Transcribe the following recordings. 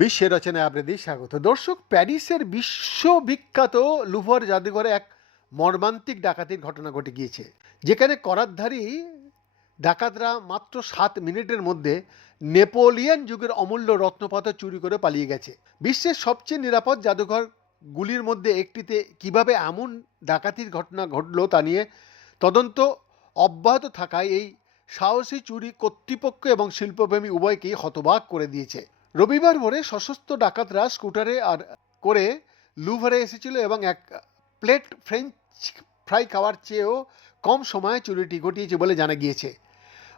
বিশ্বের রচনায় আপনাদের স্বাগত। দর্শক, প্যারিসের বিশ্ববিখ্যাত লুভর জাদুঘরে এক মর্মান্তিক ডাকাতির ঘটনা ঘটে গিয়েছে, যেখানে করাতধারী ডাকাতরা মাত্র সাত মিনিটের মধ্যে নেপোলিয়ান যুগের অমূল্য রত্নপাথর চুরি করে পালিয়ে গেছে। বিশ্বের সবচেয়ে নিরাপদ জাদুঘরগুলির মধ্যে একটিতে কীভাবে এমন ডাকাতির ঘটনা ঘটলো তা নিয়ে তদন্ত অব্যাহত থাকায় এই সাহসী চুরি কর্তৃপক্ষ এবং শিল্পপ্রেমী উভয়কেই হতবাক করে দিয়েছে। রবিবার ভোরে সশস্ত্র ডাকাতরা স্কুটারে আর করে লুভারে এসেছিল এবং এক প্লেট ফ্রেঞ্চ ফ্রাই খাওয়ার চেয়েও কম সময়ে চুরিটি ঘটিয়েছে বলে জানা গিয়েছে।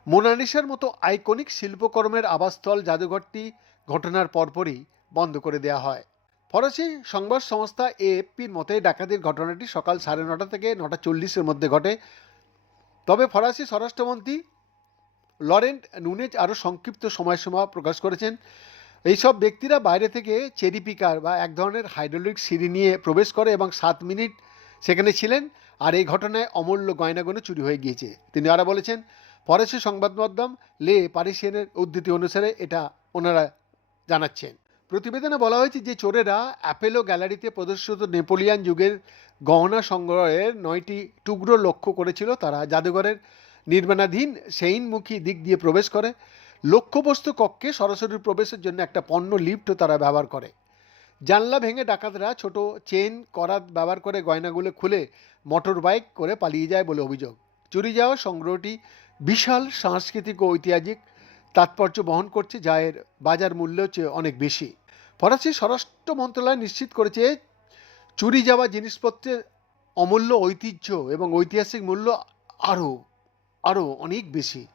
মোনালিসার মতো আইকনিক শিল্পকর্মের আবাসস্থল জাদুঘরটি ঘটনার পরপরই বন্ধ করে দেওয়া হয়। ফরাসি সংবাদ সংস্থা এএফপির মতে ডাকাতির ঘটনাটি সকাল সাড়ে নটা থেকে নটা চল্লিশের মধ্যে ঘটে। তবে ফরাসি স্বরাষ্ট্রমন্ত্রী লরেন্ট নুনেজ আরও সংক্ষিপ্ত সময়সীমা প্রকাশ করেছেন। এইসব ব্যক্তিরা বাইরে থেকে চেরি পিকার বা এক ধরনের হাইড্রোলিক সিঁড়ি নিয়ে প্রবেশ করে এবং সাত মিনিট সেখানে ছিলেন আর এই ঘটনায় অমূল্য গয়নাগুলো চুরি হয়ে গিয়েছে। তিনি আরও বলেছেন, ফরাসি সংবাদ মাধ্যম লে পারিসিয়ানের উদ্ধৃতি অনুসারে এটা ওনারা জানাচ্ছেন। প্রতিবেদনে বলা হয়েছে যে চোরেরা অ্যাপেলো গ্যালারিতে প্রদর্শিত নেপোলিয়ান যুগের গহনা সংগ্রহের নয়টি টুকরো লক্ষ্য করেছিল তারা। জাদুঘরের নির্মাণাধীন সেইনমুখী দিক দিয়ে প্রবেশ করে। লক্ষ্যবস্তু কক্ষে সরাসরি প্রবেশের জন্য একটা পণ্য লিফটও তারা ব্যবহার করে। জানলা ভেঙে ডাকাতরা ছোট চেন করাত ব্যবহার করে গয়নাগুলো খুলে মোটর বাইক করে পালিয়ে যায় বলে অভিযোগ। চুরি যাওয়া সংগ্রহটি বিশাল সাংস্কৃতিক ও ঐতিহাসিক তাৎপর্য বহন করছে, যা এর বাজার মূল্য চেয়ে অনেক বেশি। ফরাসি স্বরাষ্ট্র মন্ত্রণালয় নিশ্চিত করেছে, চুরি যাওয়া জিনিসপত্রের অমূল্য ঐতিহ্য এবং ঐতিহাসিক মূল্য আরও আরও অনেক বেশি।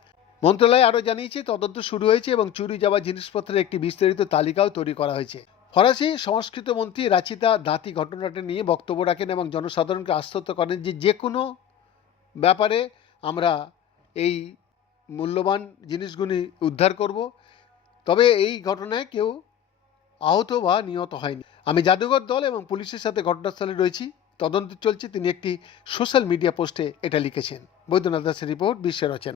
মন্ত্রণালয় আরও জানিয়েছে, তদন্ত শুরু হয়েছে এবং চুরি যাওয়া জিনিসপত্রের একটি বিস্তারিত তালিকাও তৈরি করা হয়েছে। ফরাসি সংস্কৃত মন্ত্রী রাচিতা দাতি ঘটনাটা নিয়ে বক্তব্য রাখেন এবং জনসাধারণকে আশ্বস্ত করেন যে যে কোনো ব্যাপারে আমরা এই মূল্যবান জিনিসগুলি উদ্ধার করব। তবে এই ঘটনায় কেউ আহত বা নিহত হয়নি। আমি জাদুঘর দল এবং পুলিশের সাথে ঘটনাস্থলে রয়েছি। তদন্ত চলছে তিনি একটি সোশ্যাল মিডিয়া পোস্টে এটা লিখেছেন। বৈদ্যনাথ দাসের রিপোর্ট বিশ্বের রচনা